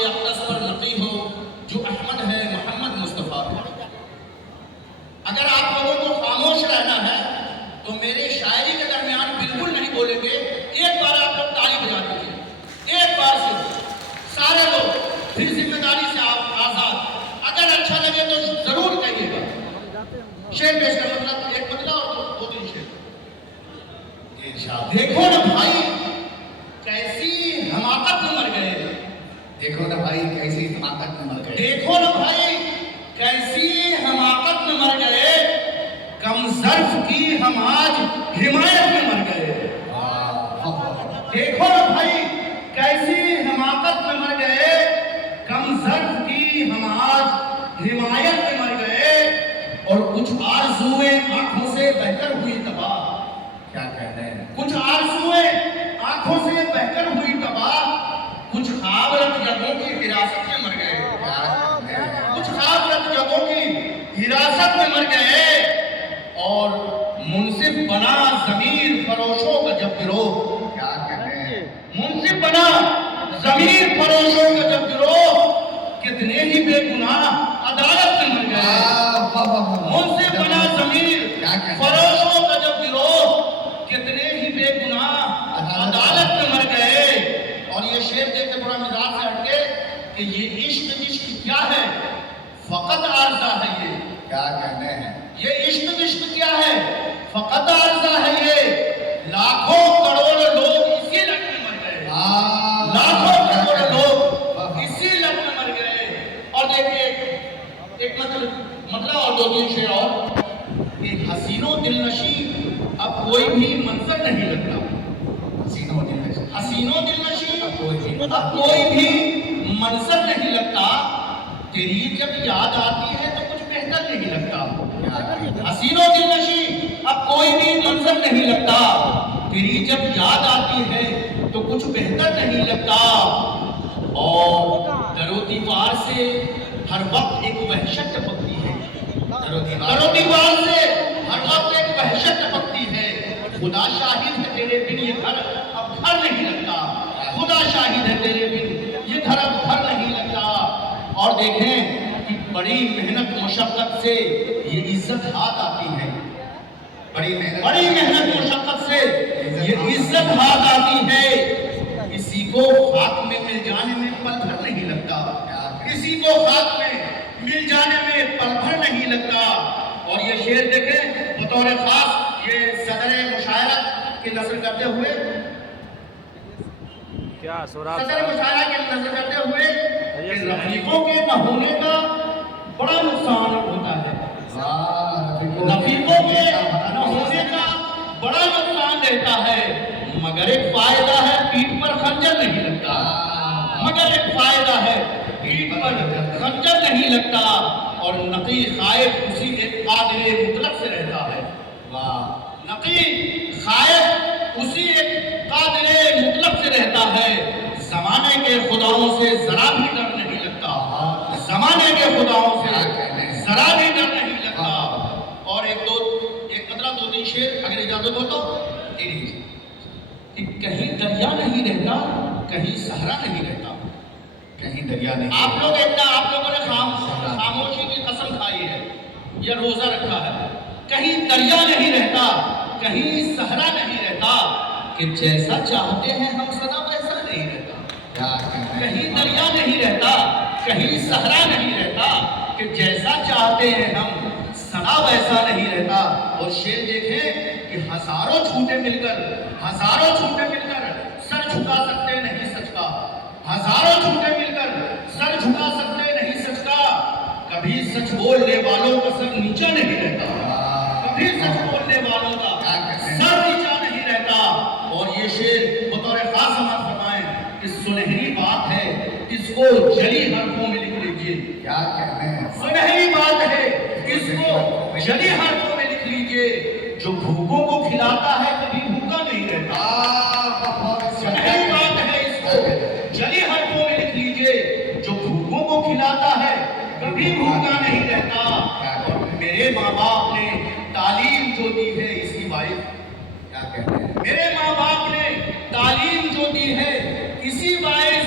سے اقدس پر نقی ہو جو احمد ہے محمد مصطفیٰ ہے۔ اگر آپ لوگوں کو خاموش رہنا ہے تو میرے شاعری کے درمیان بالکل نہیں بولیں گے، ایک بار آپ لوگ تالی بجا دیجیے، ایک بار سے سارے لوگ، پھر ذمہ داری سے آپ آزاد۔ اگر اچھا لگے تو ضرور کہیے گا۔ شعر پیش کا مطلب ایک مطلب اور دو تین شعر۔ دیکھو نا بھائی کیسی حماقت میں مر گئے، دیکھو نا بھائی کیسی حماقت میں مر گئے، دیکھو نا بھائی کیسی حماقت میں مر گئے، کم ظرف کی ہم آج حمایت میں مر گئے۔ دیکھو نا بھائی کیسی حماقت میں مر گئے، کم ظرف کی ہم آج حمایت میں مر گئے، اور کچھ آرزوئیں آنکھوں سے بہ کر ہوئی تباہ۔ کیا کہتے ہیں، کچھ آرزوئیں آنکھوں سے بہ کر ہوئی تباہ، کچھ خواب رت جگہوں کی حراست میں مر گئے، کچھ خواب رت جگہوں کی حراست میں مر گئے، اور منصف بنا ضمیر فروشوں کا جب گروہ، کیا کہتے ہیں، منصف بنا ضمیر فروشوں کا جب گروہ، کتنے ہی بے گناہ عدالت میں مر گئے۔ منصف بنا ضمیر فروشوں کا جب گروہ، کتنے ہی بے گناہ عدالت میں مر گئے۔ اور یہ شعر دیکھ کے تھوڑا مزاج سے ہٹ کے کہ یہ عشق کیا ہے، فقط عارضہ ہے یہ، کیا کہتے ہیں، یہ عشق کیا ہے، فقط عارضہ ہے یہ، لاکھوں کروڑ لوگ اسی لٹ میں مر گئے، لاکھوں کروڑ لوگ اسی لٹ میں مر گئے۔ اور دیکھیے ایک مطلب اور دو تین شعر اور، کہ حسین و دل نشیں اب کوئی بھی منظر نہیں لگتا، حسین و دل نشیں، حسین و دل نشیں اب کوئی بھی منظر نہیں لگتا، تیری جب یاد آتی ہے تو کچھ بہتر نہیں لگتا۔ حسین و دل نشیں اب کوئی بھی منظر نہیں لگتا، تیری جب یاد آتی ہے تو کچھ بہتر نہیں لگتا، اور در و دیوار سے ہر وقت ایک وحشت ٹپکتی ہے، در و دیوار سے ہر وقت ایک وحشت ٹپکتی ہے، خدا شاہد ہے تیرے بن یہ گھر اب گھر نہیں لگتا، خدا شاہد ہے تیرے بن یہ گھر اب گھر نہیں لگتا۔ اور دیکھیں کہ بڑی محنت مشقت سے یہ عزت ہاتھ آتی ہے، بڑی محنت مشقت سے یہ عزت ہاتھ آتی ہے، کسی کو خاک میں مل جانے میں پل بھر نہیں لگتا، کسی کو خاک میں مل جانے میں پل بھر نہیں لگتا۔ اور یہ شعر دیکھیں بطور خاص یہ صدر مشاعرہ کی نظر کرتے ہوئے، صدر مشاعرہ کی نظر کرتے ہوئے کہ رفیقوں کے نہ ہونے کا بڑا نقصان ہوتا ہے، رفیقوں کے نہ ہونے کا بڑا نقصان رہتا ہے، مگر ایک فائدہ ہے پیٹھ پر خنجر نہیں لگتا، مگر ایک فائدہ ہے پیٹھ پر خنجر نہیں لگتا، اور نقی خائف اسی ایک قادر مطلق سے رہتا ہے، نقی خائف اسی ایک قادر مطلق سے رہتا ہے، زمانے کے خداؤں سے ذرا بھی ڈر نہیں لگتا، زمانے کے خداؤں سے ذرا بھی ڈر نہیں لگتا۔ اور ایک مطلب دو تین شعر اگر اجازت ہو تو، کہ کہیں دریا نہیں رہتا کہیں صحرا نہیں رہتا، کہیں دریا نہیں، آپ لوگوں نے خاموشی کی قسم کھائی ہے یا روزہ رکھا ہے، کہیں دریا نہیں رہتا کہیں صحرا نہیں رہتا، کہ جیسا چاہتے ہیں ہم سدا ویسا نہیں رہتا، کہیں دریا نہیں رہتا کہیں صحرا نہیں رہتا، کہ جیسا چاہتے ہیں ہم سدا ویسا نہیں رہتا۔ اور شعر دیکھیں کہ ہزاروں جھوٹے مل کر سر جھکا سکتے نہیں سچ کا، ہزاروں جھوٹے مل کر سر جھکا سکتے نہیں سچ کا، کبھی سچ بولنے والوں کا سر نیچا نہیں رہتا، کبھی سچ بولنے والوں کا سر نیچا نہیں رہتا۔ اور یہ شعر بطور خاص سماعت فرمائیں کہ سنہری بات ہے اس کو جلی حرفوں میں لکھ لیجئے، کیا کہتے ہیں، سنہری بات ہے اس کو جلی حرفوں میں لکھ لیجئے، جو بھوکوں کو کھلاتا ہے کبھی بھوکا نہیں رہتا، سنہری بات ہے اس کو جلی حرفوں میں لکھ لیجئے، جو بھوکوں کو کھلاتا ہے کبھی بھوکا نہیں رہتا۔ اور میرے ماں باپ نے تعلیم جو دی ہے اسی باعث، کیا کہتے ہیں، میرے ماں باپ نے تعلیم جو دی ہے اسی باعث